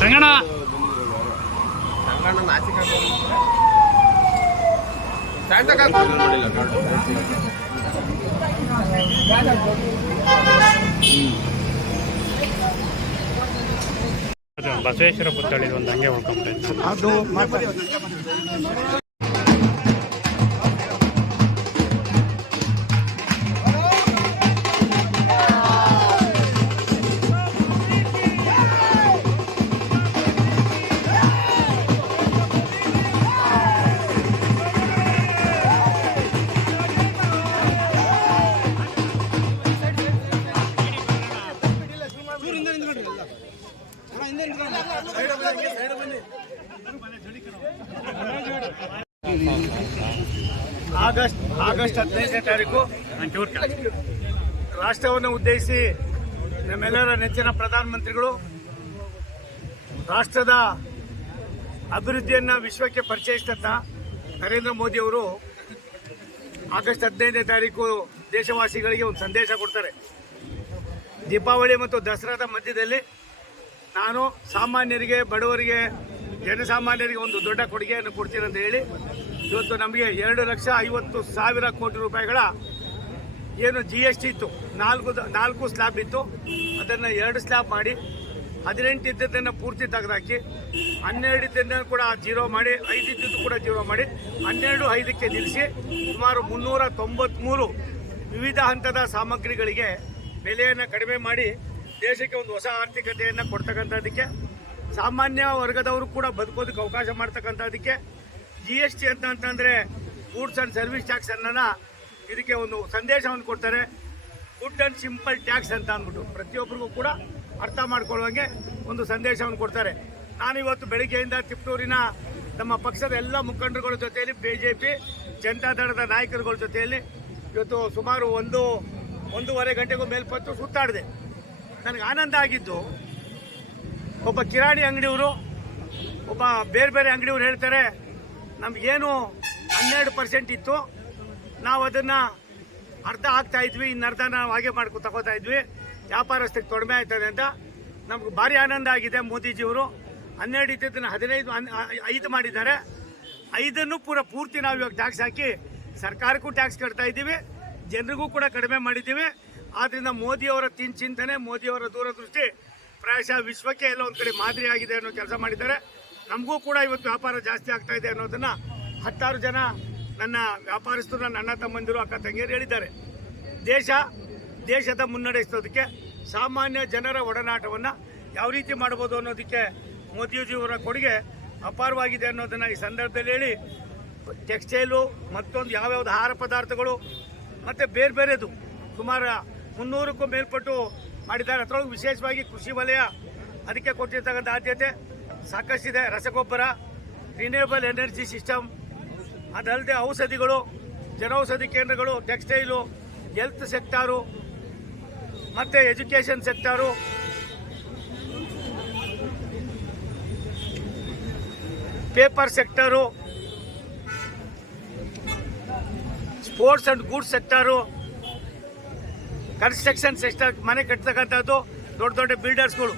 ಸಂಗಣ್ಣ ಬಸವೇಶ್ವರ ಪುತ್ಥಳಿ ಒಂದು ಹಂಗೆ ಹೋಗ್ಕೊಂಡ್ರೆ ಅದು ಆಗಸ್ಟ್ 15ನೇ ತಾರೀಕು ರಾಷ್ಟ್ರವನ್ನು ಉದ್ದೇಶಿಸಿ ನಮ್ಮೆಲ್ಲರ ನೆಚ್ಚಿನ ಪ್ರಧಾನಮಂತ್ರಿಗಳು ರಾಷ್ಟ್ರದ ಅಭಿವೃದ್ಧಿಯನ್ನು ವಿಶ್ವಕ್ಕೆ ಪರಿಚಯಿಸಿದಂಥ ನರೇಂದ್ರ ಮೋದಿ ಅವರು ಆಗಸ್ಟ್ 15ನೇ ತಾರೀಕು ದೇಶವಾಸಿಗಳಿಗೆ ಒಂದು ಸಂದೇಶ ಕೊಡ್ತಾರೆ. ದೀಪಾವಳಿ ಮತ್ತು ದಸರಾದ ಮಧ್ಯದಲ್ಲಿ ನಾನು ಸಾಮಾನ್ಯರಿಗೆ, ಬಡವರಿಗೆ, ಜನಸಾಮಾನ್ಯರಿಗೆ ಒಂದು ದೊಡ್ಡ ಕೊಡುಗೆಯನ್ನು ಕೊಡ್ತೀನಿ ಅಂತ ಹೇಳಿ ಇವತ್ತು ನಮಗೆ 2,50,000 ಕೋಟಿ ರೂಪಾಯಿಗಳ ಏನು GST ಇತ್ತು, ನಾಲ್ಕು ಸ್ಲ್ಯಾಬ್ ಇತ್ತು, ಅದನ್ನು 2 ಸ್ಲ್ಯಾಬ್ ಮಾಡಿ 18 ಇದ್ದದ್ದನ್ನು ಪೂರ್ತಿ ತೆಗೆದಾಕಿ 12 ಇದ್ದನ್ನು ಕೂಡ ಜೀರೋ ಮಾಡಿ 5 ಇದ್ದದ್ದು ಕೂಡ ಜೀರೋ ಮಾಡಿ 12 5ಕ್ಕೆ ನಿಲ್ಲಿಸಿ ಸುಮಾರು 393 ವಿವಿಧ ಹಂತದ ಸಾಮಗ್ರಿಗಳಿಗೆ ಬೆಲೆಯನ್ನು ಕಡಿಮೆ ಮಾಡಿ ದೇಶಕ್ಕೆ ಒಂದು ಹೊಸ ಆರ್ಥಿಕತೆಯನ್ನು ಕೊಡ್ತಕ್ಕಂಥದ್ದಕ್ಕೆ, ಸಾಮಾನ್ಯ ವರ್ಗದವರು ಕೂಡ ಬದುಕೋದಕ್ಕೆ ಅವಕಾಶ ಮಾಡ್ತಕ್ಕಂಥದ್ದಕ್ಕೆ GST ಅಂತಂದರೆ ಗೂಡ್ಸ್ ಆ್ಯಂಡ್ ಸರ್ವಿಸ್ ಟ್ಯಾಕ್ಸ್ ಅನ್ನ ಇದಕ್ಕೆ ಒಂದು ಸಂದೇಶವನ್ನು ಕೊಡ್ತಾರೆ. ಗುಡ್ ಆ್ಯಂಡ್ ಸಿಂಪಲ್ ಟ್ಯಾಕ್ಸ್ ಅಂತ ಅಂದ್ಬಿಟ್ಟು ಪ್ರತಿಯೊಬ್ಬರಿಗೂ ಕೂಡ ಅರ್ಥ ಮಾಡ್ಕೊಳ್ಳುವಂಗೆ ಒಂದು ಸಂದೇಶವನ್ನು ಕೊಡ್ತಾರೆ. ನಾನಿವತ್ತು ಬೆಳಿಗ್ಗೆಯಿಂದ ತಿಪ್ಟೂರಿನ ನಮ್ಮ ಪಕ್ಷದ ಎಲ್ಲ ಮುಖಂಡರುಗಳ ಜೊತೆಯಲ್ಲಿ, BJP ಜನತಾದಳದ ನಾಯಕರುಗಳ ಜೊತೆಯಲ್ಲಿ ಇವತ್ತು ಸುಮಾರು 1.5 ಗಂಟೆಗೂ ಮೇಲ್ಪಟ್ಟು ಸುತ್ತಾಡಿದೆ. ನನಗೆ ಆನಂದ ಆಗಿದ್ದು, ಒಬ್ಬ ಕಿರಾಣಿ ಅಂಗಡಿಯವರು, ಒಬ್ಬ ಬೇರೆ ಅಂಗಡಿಯವರು ಹೇಳ್ತಾರೆ, ನಮಗೇನು 12% ಇತ್ತು, ನಾವು ಅದನ್ನು ಅರ್ಧ ಹಾಕ್ತಾ ಇದ್ವಿ, ಇನ್ನರ್ಧ ನಾವು ಹಾಗೆ ತಗೋತಾ ಇದ್ವಿ, ವ್ಯಾಪಾರಸ್ಥರಿಗೆ ತೊಡಮೆ ಆಯ್ತದೆ ಅಂತ. ನಮ್ಗೆ ಭಾರಿ ಆನಂದ ಆಗಿದೆ. ಮೋದಿಜಿಯವರು 12 ಇದ್ದದನ್ನು 5 ಮಾಡಿದ್ದಾರೆ. 5 ಪೂರ್ತಿ ನಾವು ಇವಾಗ ಟ್ಯಾಕ್ಸ್ ಹಾಕಿ ಸರ್ಕಾರಕ್ಕೂ ಟ್ಯಾಕ್ಸ್ ಕಟ್ತಾ ಇದ್ದೀವಿ, ಜನರಿಗೂ ಕೂಡ ಕಡಿಮೆ ಮಾಡಿದ್ದೀವಿ. ಆದ್ದರಿಂದ ಮೋದಿಯವರ ಚಿಂತನೆ, ಮೋದಿಯವರ ದೂರದೃಷ್ಟಿ ಪ್ರಾಯಶಃ ವಿಶ್ವಕ್ಕೆ ಎಲ್ಲ ಒಂದು ಕಡೆ ಮಾದರಿ ಆಗಿದೆ ಅನ್ನೋ ಕೆಲಸ ಮಾಡಿದ್ದಾರೆ. ನಮಗೂ ಕೂಡ ಇವತ್ತು ವ್ಯಾಪಾರ ಜಾಸ್ತಿ ಆಗ್ತಾ ಇದೆ ಅನ್ನೋದನ್ನು 10 ಜನ ನನ್ನ ವ್ಯಾಪಾರಸ್ಥರು, ನನ್ನ ಅಣ್ಣ ತಮ್ಮಂದಿರು, ಅಕ್ಕ ತಂಗಿಯರು ಹೇಳಿದ್ದಾರೆ. ದೇಶದ ಮುನ್ನಡೆಸೋದಕ್ಕೆ ಸಾಮಾನ್ಯ ಜನರ ಒಡನಾಟವನ್ನು ಯಾವ ರೀತಿ ಮಾಡ್ಬೋದು ಅನ್ನೋದಕ್ಕೆ ಮೋದಿಜಿಯವರ ಕೊಡುಗೆ ಅಪಾರವಾಗಿದೆ ಅನ್ನೋದನ್ನು ಈ ಸಂದರ್ಭದಲ್ಲಿ ಹೇಳಿ, ಟೆಕ್ಸ್ಟೈಲು ಮತ್ತೊಂದು ಯಾವ್ಯಾವ್ದು ಆಹಾರ ಪದಾರ್ಥಗಳು ಮತ್ತು ಬೇರೆದು ಸುಮಾರು 300ಕ್ಕೂ ಮೇಲ್ಪಟ್ಟು ಮಾಡಿದ್ದಾರೆ. ಅದರೊಳಗೆ ವಿಶೇಷವಾಗಿ ಕೃಷಿ ವಲಯ ಅದಕ್ಕೆ ಕೊಟ್ಟಿರ್ತಕ್ಕಂಥ ಆದ್ಯತೆ ಸಾಕಷ್ಟಿದೆ. ರಸಗೊಬ್ಬರ, ರಿನ್ಯೂಯಬಲ್ ಎನರ್ಜಿ ಸಿಸ್ಟಮ್, ಅದಲ್ಲದೆ ಔಷಧಿಗಳು, ಜನೌಷಧಿ ಕೇಂದ್ರಗಳು, ಟೆಕ್ಸ್ಟೈಲು, ಹೆಲ್ತ್ ಸೆಕ್ಟಾರು ಮತ್ತು education sector, paper sector, sports and goods sector, construction sector, ಮನೆ ಕಟ್ಟತಕ್ಕಂಥದ್ದು ದೊಡ್ಡ ಬಿಲ್ಡರ್ಸ್ಗಳು,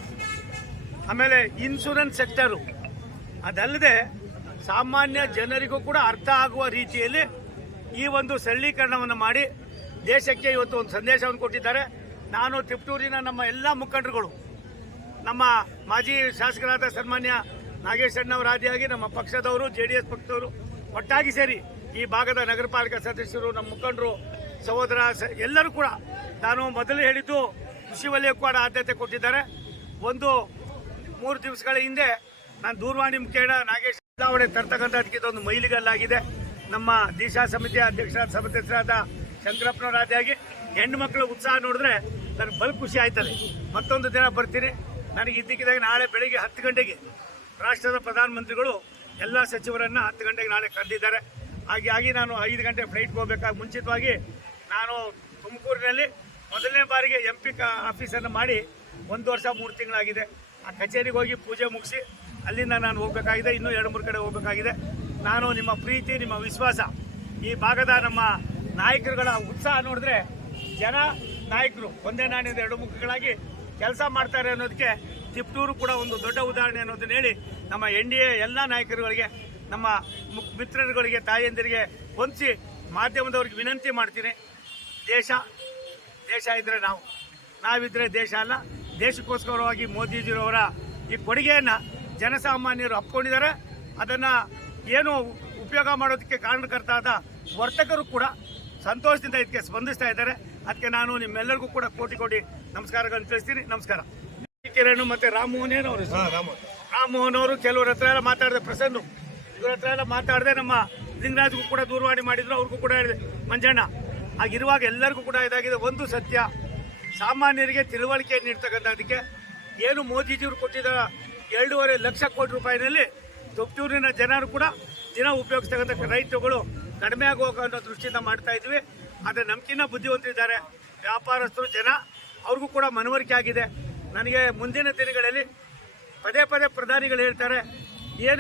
ಆಮೇಲೆ ಇನ್ಶೂರೆನ್ಸ್ ಸೆಕ್ಟರು, ಅದಲ್ಲದೆ ಸಾಮಾನ್ಯ ಜನರಿಗೂ ಕೂಡ ಅರ್ಥ ಆಗುವ ರೀತಿಯಲ್ಲಿ ಈ ಒಂದು ಸರಳೀಕರಣವನ್ನು ಮಾಡಿ ದೇಶಕ್ಕೆ ಇವತ್ತು ಒಂದು ಸಂದೇಶವನ್ನು ಕೊಟ್ಟಿದ್ದಾರೆ. ನಾನು ತಿಪ್ಟೂರಿನ ನಮ್ಮ ಎಲ್ಲ ಮುಖಂಡರುಗಳು, ನಮ್ಮ ಮಾಜಿ ಶಾಸಕರಾದ ಸನ್ಮಾನ್ಯ ನಾಗೇಶ್ ಅಣ್ಣವರ ಆದಿಯಾಗಿ ನಮ್ಮ ಪಕ್ಷದವರು, JDS ಪಕ್ಷದವರು ಒಟ್ಟಾಗಿ ಸೇರಿ ಈ ಭಾಗದ ನಗರ ಪಾಲಿಕಾ ಸದಸ್ಯರು, ನಮ್ಮ ಮುಖಂಡರು, ಸಹೋದರ ಎಲ್ಲರೂ ಕೂಡ, ನಾನು ಮೊದಲು ಹೇಳಿದ್ದು ಕೃಷಿ ವಲಯಕ್ಕೂ ಕೂಡ ಆದ್ಯತೆ ಕೊಟ್ಟಿದ್ದಾರೆ. 3 ದಿವಸಗಳ ಹಿಂದೆ ನಾನು ದೂರವಾಣಿ ಮುಖೇನ ನಾಗೇಶ್ ಬದಲಾವಣೆ ತರ್ತಕ್ಕಂಥದಕ್ಕಿಂತ ಒಂದು ಮೈಲಿಗಲ್ಲಾಗಿದೆ. ನಮ್ಮ ದಿಶಾ ಸಮಿತಿಯ ಅಧ್ಯಕ್ಷರಾದ ಸದಸ್ಯರಾದ ಶಂಕರಪ್ಪನವರ ಆದಿಯಾಗಿ ಹೆಣ್ಣು ಮಕ್ಕಳ ಉತ್ಸಾಹ ನೋಡಿದ್ರೆ ನನಗೆ ಬಲು ಖುಷಿ ಆಯ್ತದೆ. ಮತ್ತೊಂದು ದಿನ ಬರ್ತೀನಿ. ನನಗೆ ಇದ್ದಕ್ಕಿದ್ದಾಗ ನಾಳೆ ಬೆಳಿಗ್ಗೆ 10 ಗಂಟೆಗೆ ರಾಷ್ಟ್ರದ ಪ್ರಧಾನಮಂತ್ರಿಗಳು ಎಲ್ಲ ಸಚಿವರನ್ನು 10 ಗಂಟೆಗೆ ನಾಳೆ ಕರೆದಿದ್ದಾರೆ. ಹಾಗಾಗಿ ನಾನು 5 ಗಂಟೆ ಫ್ಲೈಟ್ಗೆ ಹೋಗಬೇಕಾಗಿ ಮುಂಚಿತವಾಗಿ ನಾನು ತುಮಕೂರಿನಲ್ಲಿ ಮೊದಲನೇ ಬಾರಿಗೆ MP ಆಫೀಸನ್ನು ಮಾಡಿ 1 ವರ್ಷ 3 ತಿಂಗಳಾಗಿದೆ. ಆ ಕಚೇರಿಗೆ ಹೋಗಿ ಪೂಜೆ ಮುಗಿಸಿ ಅಲ್ಲಿಂದ ನಾನು ಹೋಗಬೇಕಾಗಿದೆ. ಇನ್ನೂ 2-3 ಕಡೆ ಹೋಗಬೇಕಾಗಿದೆ. ನಾನು ನಿಮ್ಮ ಪ್ರೀತಿ, ನಿಮ್ಮ ವಿಶ್ವಾಸ ಈ ಭಾಗದ ನಮ್ಮ ನಾಯಕರುಗಳ ಉತ್ಸಾಹ ನೋಡಿದ್ರೆ ಜನ ನಾಯಕರು ಒಂದೇ ನಾಣ್ಯದ ಎರಡು ಮುಖಗಳಾಗಿ ಕೆಲಸ ಮಾಡ್ತಾರೆ ಅನ್ನೋದಕ್ಕೆ ತಿಪ್ಟೂರು ಕೂಡ ಒಂದು ದೊಡ್ಡ ಉದಾಹರಣೆ ಅನ್ನೋದನ್ನ ಹೇಳಿ ನಮ್ಮ NDA ಎಲ್ಲ ನಾಯಕರುಗಳಿಗೆ ನಮ್ಮ ಮಿತ್ರರುಗಳಿಗೆ ತಾಯಂದಿರಿಗೆ ಹೊಂದಿಸಿ ಮಾಧ್ಯಮದವ್ರಿಗೆ ವಿನಂತಿ ಮಾಡ್ತೀನಿ. ದೇಶ ಇದ್ರೆ ನಾವಿದ್ರೆ ದೇಶ ಅಲ್ಲ. ದೇಶಕ್ಕೋಸ್ಕರವಾಗಿ ಮೋದಿಜಿರವರ ಈ ಕೊಡುಗೆಯನ್ನು ಜನಸಾಮಾನ್ಯರು ಅಪ್ಕೊಂಡಿದ್ದಾರೆ. ಅದನ್ನು ಏನು ಉಪಯೋಗ ಮಾಡೋದಕ್ಕೆ ಕಾರಣಕರ್ತ ಆದ ವರ್ತಕರು ಕೂಡ ಸಂತೋಷದಿಂದ ಇದಕ್ಕೆ ಸ್ಪಂದಿಸ್ತಾ ಇದ್ದಾರೆ. ಅದಕ್ಕೆ ನಾನು ನಿಮ್ಮೆಲ್ಲರಿಗೂ ಕೂಡ ಕೋಟಿ ನಮಸ್ಕಾರಗಳನ್ನು ತಿಳಿಸ್ತೀನಿ. ನಮಸ್ಕಾರ. ಕಿರಣ್ ಮತ್ತೆ ರಾಮಮೋಹನ್ ಅವರು ಕೆಲವ್ರ ಹತ್ರ ಎಲ್ಲ ಮಾತಾಡಿದೆ, ಪ್ರಸನ್ನ ಇವ್ರ ಹತ್ರ ಎಲ್ಲ ಮಾತಾಡಿದೆ. ನಮ್ಮ ಲಿಂಗರಾಜ್ಗೂ ಕೂಡ ದೂರವಾಣಿ ಮಾಡಿದ್ರು, ಅವ್ರಿಗೂ ಕೂಡ ಹೇಳಿದೆ ಮಂಜಣ್ಣ. ಆಗಿರುವಾಗ ಎಲ್ಲರಿಗೂ ಕೂಡ ಇದಾಗಿದೆ. ಒಂದು ಸತ್ಯ, ಸಾಮಾನ್ಯರಿಗೆ ತಿಳುವಳಿಕೆ ನೀಡ್ತಕ್ಕಂಥದ್ದಕ್ಕೆ ಏನು ಮೋದಿಜಿಯವರು ಕೊಟ್ಟಿದ್ದ 2.5 ಲಕ್ಷ ಕೋಟಿ ರೂಪಾಯಿನಲ್ಲಿ ತಿಪ್ಟೂರಿನ ಜನರು ಕೂಡ ದಿನ ಉಪಯೋಗಿಸ್ತಕ್ಕಂಥ ರೈತರುಗಳು ಕಡಿಮೆ ಆಗುವಂಥ ದೃಷ್ಟಿಯಿಂದ ಮಾಡ್ತಾ ಇದ್ವಿ. ಆದರೆ ನಮ್ಗಿನ್ನ ಬುದ್ಧಿವಂತರಿದ್ದಾರೆ ವ್ಯಾಪಾರಸ್ಥರು, ಜನ, ಅವ್ರಿಗೂ ಕೂಡ ಮನವರಿಕೆ ಆಗಿದೆ. ನನಗೆ ಮುಂದಿನ ದಿನಗಳಲ್ಲಿ ಪದೇ ಪ್ರಧಾನಿಗಳು ಹೇಳ್ತಾರೆ ಏನು